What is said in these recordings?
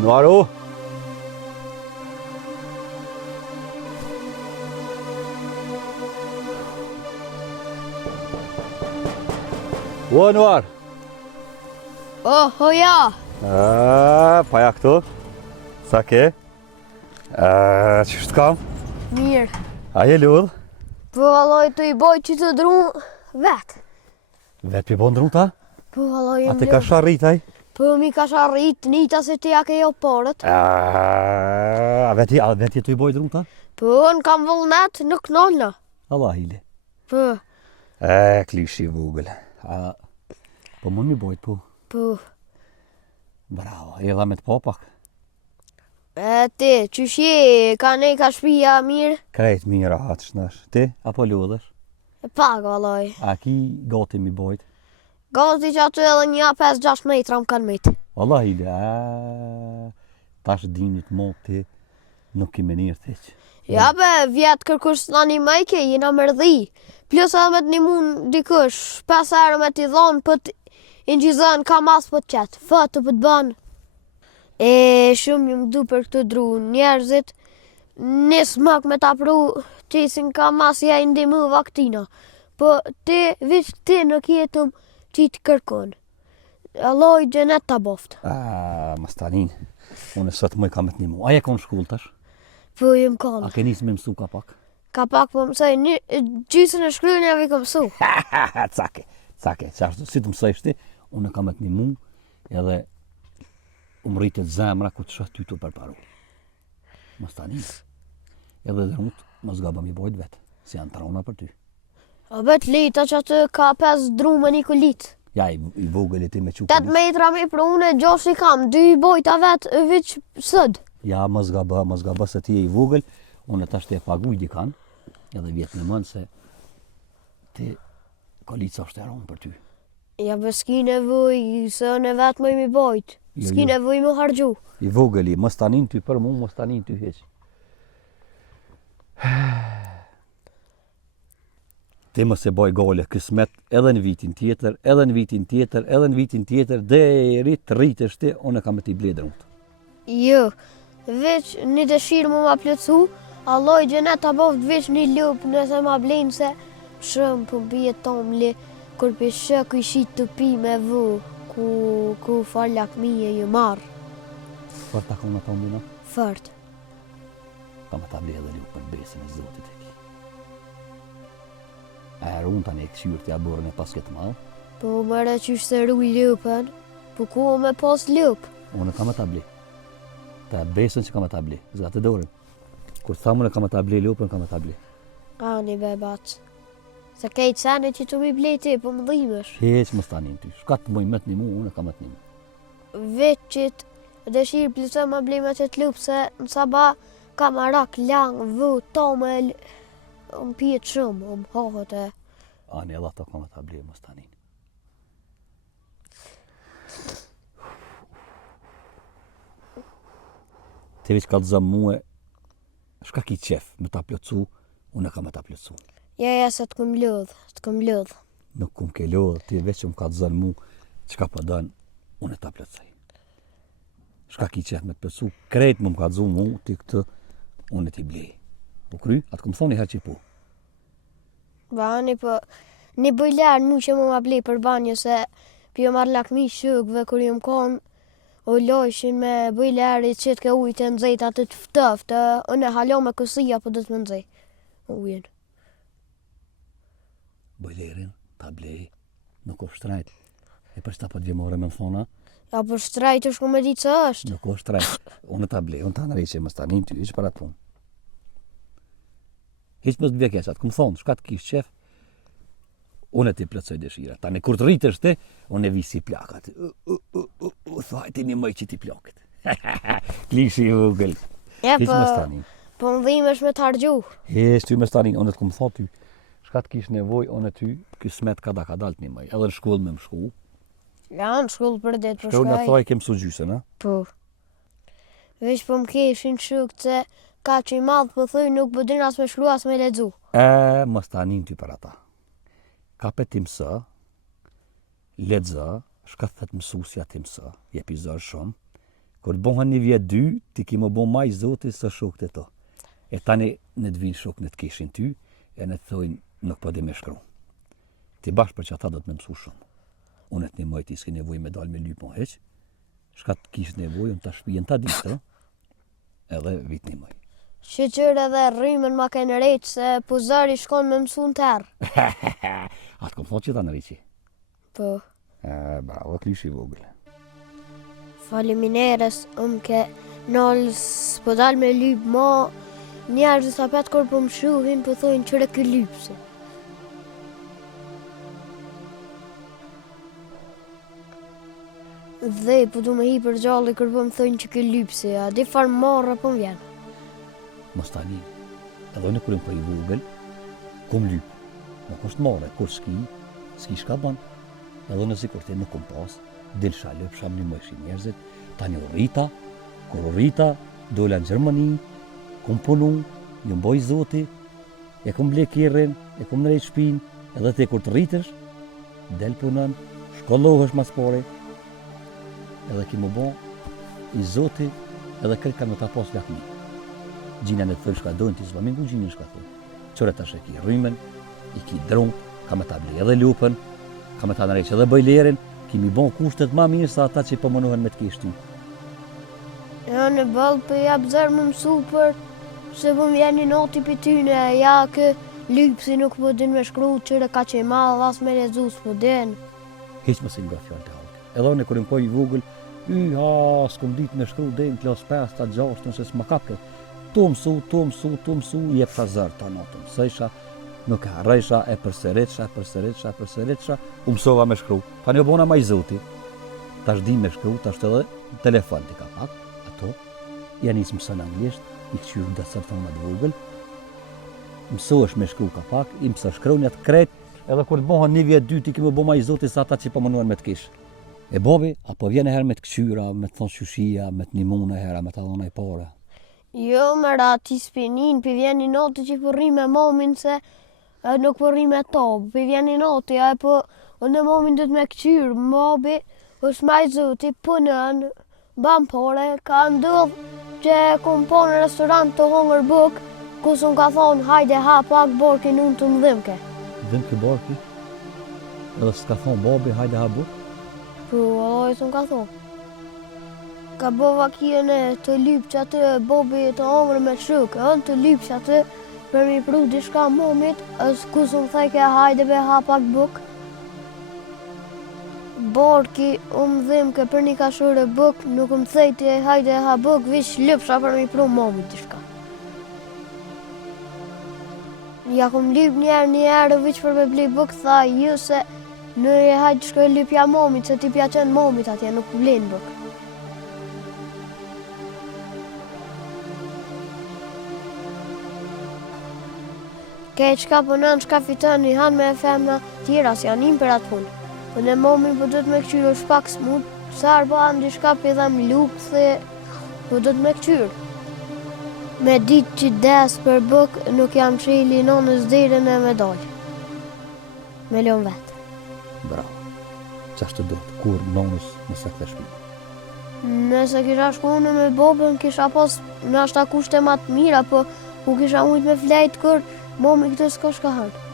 Anuaru. O Anuar. Oh, ja. Paja këtu. Sa ke? Qështë kam? Mirë. A je ludh? Po vallaj të i boj që të dru vetë. Vetë pi bon drunta? Po vallaj A te ka sharritaj? Po mi ka sharrit nita se ti ja ke jo porët. A vetë tu i boj drunta? Po në kam vullnet nuk nëllë. Allah hile. Po. Klishi vogël. Po mund mi bojt po. Po. Bravo, e dha me të popak. Ti, qyshi, ka nej ka shpija mirë? Krejt mirë atë shnash. Ti, apo ludhesh? Pak vallaj. A ki gati mi bojt? Gati që aty edhe një 5-6 metra më kanë mitë. Allah hile, tash dinit mo ti nuk i menirë theq. Ja be, vjetë kërkush të një majke, jena mërdhi. Plus edhe me të një mund dikush, 5 herë me t'i dhonë, për t'ingjizën ka mas për qëtë, fëtë për t'banë. Shumë ju më du për këtë dru, njerëzit nisë mak me t'a pru, qesin ka mas ja i ndimu vaktina. Po ti, vish ti nuk jetëm që i të kërkon. Allah i gjenet t'a boftë. Mastanin, unë sot më i kam të një mu. A je konë shkull tash? Po jem konë. A ke nisë me mësu ka pak? Ka pak po mësaj, gjysën e shkryin e vi ka mësu. Cake, qashtu, si të mësaj shti, unë kam të një mu, edhe më rritet zemra ku të shëtë ty të përparu. Mastanin, edhe dhe unë, më zgaba mi bojt vetë, si janë trona për ty. A bet lita që atë ka 5 dru me një kulit. Ja, i vogël e ti me 8 metra me për unë, 6 i kam, 2 bojta vetë, vich sëd. Ja, më zgaba se ti e i vogël, unë tash të e paguj dikan, edhe vjetë në mënë se ti kolica është e ronë për ty. Ja, be s'ki nevoj, se në vetë më i mi bojt. S'ki nevoj më hargju. I vogëli, mos tanin ty për mu, mos tanin ty heq. Ti mos e boj gole kësmet edhe në vitin tjetër, edhe në vitin tjetër, edhe në vitin tjetër, deri të rritësh ti, unë kam t'i bledrën. Jo, veç një dëshirë më ma plëcu, Allah i gjenet t'a boft veç një lupë nëse ma blenë se shumë për bjetë tomli, kur për shëku i shqit të pi me vu, ku falak mije ju marë. Fërë ta kona tomli, no? Fërt. Kam t'a bledhe lupë në besën e Zotit e ki. A e runë tani e kësyrë t'ja borën e pas këtë malë? Po mëre qysh se ruj lupën, po ku me pas lupë? Unë kam t'a ble. Ta besën që kam t'a ble, zga të dorën. Kur thamë unë kam t'a ble lupën, kam t'a ble. Ani bebat. Se kejtë sene që të mi bleti, po më dhimesh. Heq më stanin ty, shka të moj met një mu, unë kam të një mu. Vetë që të dëshirë plisë më blema që të lupë, se në saba ka marak langë, vë, tomel, më pjetë shumë, më hohët e. Ani edhe ato kam t'a ble më stanin. Ti veç ka të zëmë muë, shka ki qef me t'a plëcu, unë kam t'a plëcu. Ja, se të këm lodhë. Nuk kum ke lodhë, ti veç më ka të zënë mu, qka për dënë, unë t'a plëcej. Shka ki qef me të plëcu, krejt më ka të zënë mu, ti këtë, unë t'i blej. Po kry, atë këmë thoni herë që po. Bani, po, një bëjlerë mu që më ma blej për banjë, se pjo marrë lakmi shukve, kur jëm konë, o lojshin me bëjleri që të ke ujtë e nëzejt atë të ftëftë, unë e halo me kësia, po dhe të më nëzej. Ujën. Bojlerin, ta blej, nuk është shtrajt. E për shta për djemore me më thona? Ja, për shtrajt është ku me ditë së është. Nuk është shtrajt. Unë ta blej, unë ta nëreqe, më stanin ty, ishë për atë punë. Hiq më të bje keqat, këmë thonë, shka të kishë qef, unë e ti plëtsoj dëshira. Ta në kur të rritë është ti, unë e visi plakat. Thajti një mëj që ti plakët. Klishi i vogël. Ja, Hiq më stanin. Po më dhimesh me të hargju. Hiq ty më stanin, unë të këmë thot ty. Shka të kishë nevoj, unë e ty, kësmet ka dalt një mëj. Edhe në shkollë me më shku. Ja, në shkollë për det për Shka unë e shkaj. thaj kem su gjysën, a? Po. Vesh po më keshin shuk që ka që i madhë po thuj nuk po din as me shkru as me ledzu. Më stanin ty për ata. Ka pe ti mësë, ledzë, shka thët mësusja ti mësë, jepi zërë shumë, Kur të bëhen 1 vjet 2, ti ki më bo maj zoti së shokët e to. E tani në të vinë shokë në të kishin ty, e në të thojnë nuk po di me shkru. Ti bashkë për që ata do të me mësu shumë. Unë e të një mojti s'ki nevoj me dalë me lypon heq, shka të kishë nevoj, unë të shpijen të ditë, edhe vit një moj. Shqyqyr edhe rrimën ma kënë rejtë se Puzari shkon me mësu në terë. Atë kom thot që ta në riqi. Po, Bravo, klish i vogël. faleminderes, ke nalës po dalë me lypë ma njerëzit sa petë kur po më shuhin po thojnë qëre kë lypëse. Dhe po du me hi për gjalli kur po më thojnë që kë lypëse, a di farë marrë po më vjenë. Mos tani, edhe në kurim për i vogël, kom lypë. Nuk është mare, kur s'ki shka ban, edhe nësi kur te nuk kom pas, del shalëp, sham një mëjshi njerëzit, tani u rrita, kur u rrita, dola në Gjermani, kom punu, një mboj zoti, e kom ble kirrin, e kom nërejt shpin, edhe te kur të rritësh, del punën, shkollohesh mas pore, edhe ki më bo, i zoti, edhe kërë kanë me ta pas lakmi. Gjinja në të thërë shka dojnë, ti s'vamin ku gjinjën shka thërë. Qëre tash e ki rrymen, i ki drunk, ka me ta ble edhe lupën, ka me ta nërejt edhe bëjlerin, kimi bon kushtet ma mirë sa ata që i pëmënohen me të kishtu. Ja në balë për jabë zërë më mësu për se po më vjeni noti për tyne, ja kë lypësi nuk po din me shkru, qëre ka që i malë, as me lezu s'po din. Hiq më si nga fjallë të halkë. Edhe unë e kërën poj i vogël, s'kom dit me shkru dhe në klas 5, ta 6, nëse s'ma kapke. Tu mësu, jep ka zërë ta natë, mësejsha, nuk e harrejsha, e përsëritësha, u mësova me shkru. Ta një bona ma i zoti, ta shdi me shkru, ta shtë edhe telefon t'i ka pak, ato, ja nisë mësën anglisht, i këqyrë dhe sërë thonë të vogël, mësohesh me shkru ka pak, i mësë shkronjat krejt, edhe kur të bohën 1 vjet 2 ti ki më bo ma i zoti sa ata që po mënuan me të kish. E bobi, apo vjen e herë me të këqyra, me të thonë shushia, me të nimuna e hera, me të dhona i pare. Jo, mëra ti spinin, për vjeni noti që po rri me momin se nuk po rri me tabë, për vjeni noti, a e po në momin dhët me këqyrë, mobi, është ma i zoti, punën, ban pare, ka ndodhë që kom po në restorant të hongër buk, ku s'un ka thonë, hajde ha pak borkin unë të më dhimke. Dhimke borki? Edhe s'ka thonë bobi, hajde ha buk? Po, alloj s'un ka thonë. Ka bova kje në të lypë që atë bobi të hongër me shukë, të lypë që atë për mi pru dishka momit, ku s'un thejke hajde be ha pak buk. Borki më dhimke për një kashore buk, nuk më thejti hajde ha buk, vish lypsha për mi pru momit dishka. Ja kom lyp njerë vish për me bli buk, tha ju se në e hajtë shkoj lypja momit, se ti pja qenë momit atje, nuk blinë buk. Ke qka pënën, qka fitën, i hanë me e femna tjera, si janë për atë punë. Për në momin për dhëtë me këqyrë është pak smut, sarë po anë dishka për dhe më lukë, dhe për dhëtë me këqyrë. Me ditë që desë për buk, nuk jam qili nonës dherën e me dalë. Me leon vetë. Bravo. Qashtë do të kur nonës nëse këtë shpi? Nëse kisha shkone me bobën, kisha pas në ashta kushte ma të mira, po ku kisha mujt me flejtë kër, momi këtë s'ka shka hanë.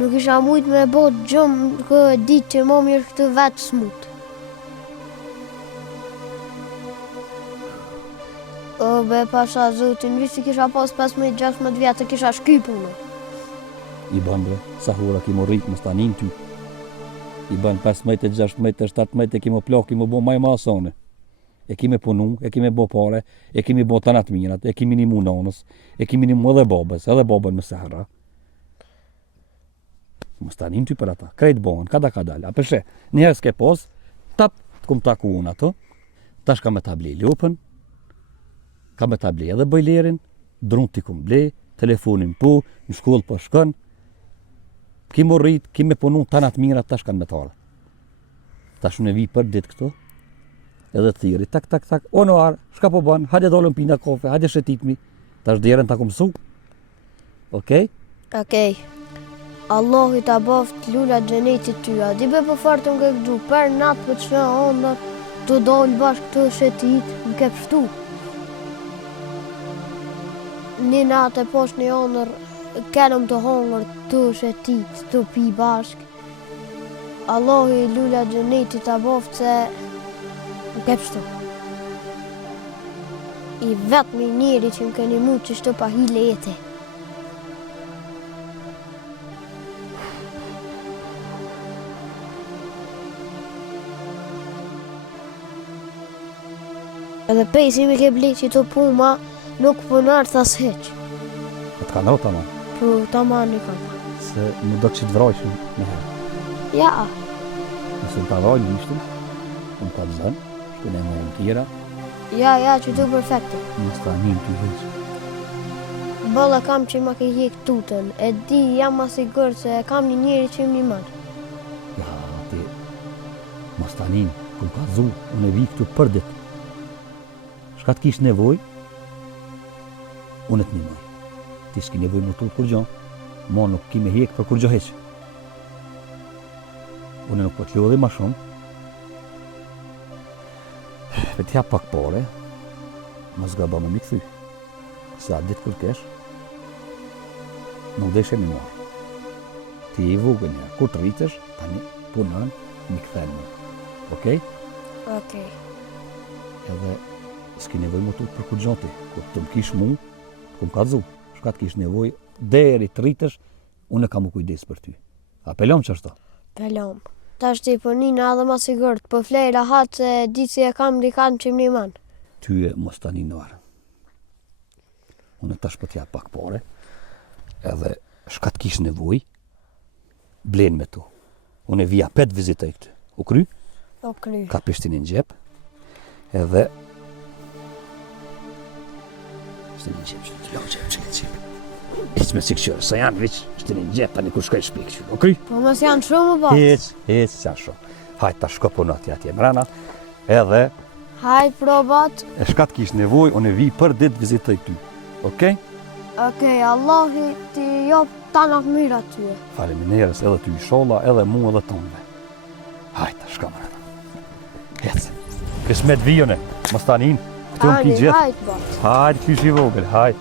Nuk isha mujt me bot gjumë këtë ditë që momi është këtë vetë smut. O be pasha zotin, visi kisha pas 15-16 vjetë, kisha shkypu në. I ban bre, sa hura ki më rritë më stanin ty. I ban 15, 16, 17, e ki më plak, ki më bo maj ma asane. E ki me punu, e ki me bo pare, e ki me bo të natë mirat, e ki minimu nanës, e ki minimu edhe babën më sehra. Më stanin ty për ata, krejt bohën, kada ka dalë. A përshe, njëherë s'ke pos, tap të kum taku unë ato, tash ka me ta ble lupën, ka me ta ble edhe bëjlerin, drunë t'i kum ble, telefonin po, në shkollë po shkën, ki më rrit, ki me punu të natë mirat, tash kanë me tale. Tash unë e vi për ditë këto, edhe thiri, tak, o në arë, shka po banë, hajde dollën pina kofe, hajde shetitmi, tash djerën ta kum su. Okej? Okej. Allahu ta boft lula gjenetit tyja, di be për fartë nga këgju, për natë për që ondër, të dollë bashkë të shetit, më ke pështu. Një natë e poshtë një onër, kenëm të hongër të shetit, të pi bashkë. Allohi lula gjenetit a boftë se më ke pështu. I vetëmi njeri që më keni mu që shtë pa hile jete. Edhe pejsi mi ke bli që të puma nuk punar thas heq. Po të kanë rota ma, Po ta ma një kanë. se më do që të vrojshën me herë. Ja, Nëse më ka vrojnë mishtin, më ka të zënë, shtu ne më tjera, ja që të perfekte. më sta njën të heqë. Bëlla kam që ma ke hjek tutën, e di jam ma sigur se kam një njeri që më një manë. Ja, ti, më sta njën, këm ka zu, unë e vi këtu për dit. Shka të kish nevoj, unë të njënoj. Ti s'ki nevoj më të kur gjo, mo nuk ki me hjek për kur gjo heq. Unë nuk po të lodhi ma shumë. Për t'ja pak pore, më zgaba më mi këthy. Sa ditë kur kesh, nuk deshe mi marë. Ti i vogën një, kur të rritesh, tani punën, mi këthen mu. Okej? Okej. Edhe s'ki nevoj më të për kur gjoti. Kur të më kish mu, ku më ka dzu. Shka të kish nevoj, deri të rritesh, unë e kam u kujdes për ty. Apelom që ashtu? Pelom. Ta shti për njëna edhe ma sigurt, po flej rahat se di si e kam dikan që më një manë. Ty e mos tani në arë. Unë tash po t'ja pak pare, edhe shka të kish nevoj, blen me tu. Unë e vija 5 vizita i këtë. U kry, O kry. ka pishtin në gjep, edhe pishtin në gjep, që të lau gjep, që le gjep. Hiq me si këqërë, sa janë veç, pishtin në gjep, tani kur shkoj shpik që. U kry? Po mos janë shumë më bas. Hiq, qa shumë. Hajt ta shko punat atje mrena, edhe Hajt probat. e shka të kish nevoj, unë e vi për dit vizitoj ty. Okej? Okej, Allahi ti jop tanak mira tyje. Faleminderes edhe ty sholla, edhe mu edhe tonve. Hajta, shka mrena. Hec. Kismet vijone, mos tanin. Këtu më ki Ani, gjithë. hajt bat. Hajt, kysh i vogël, hajt.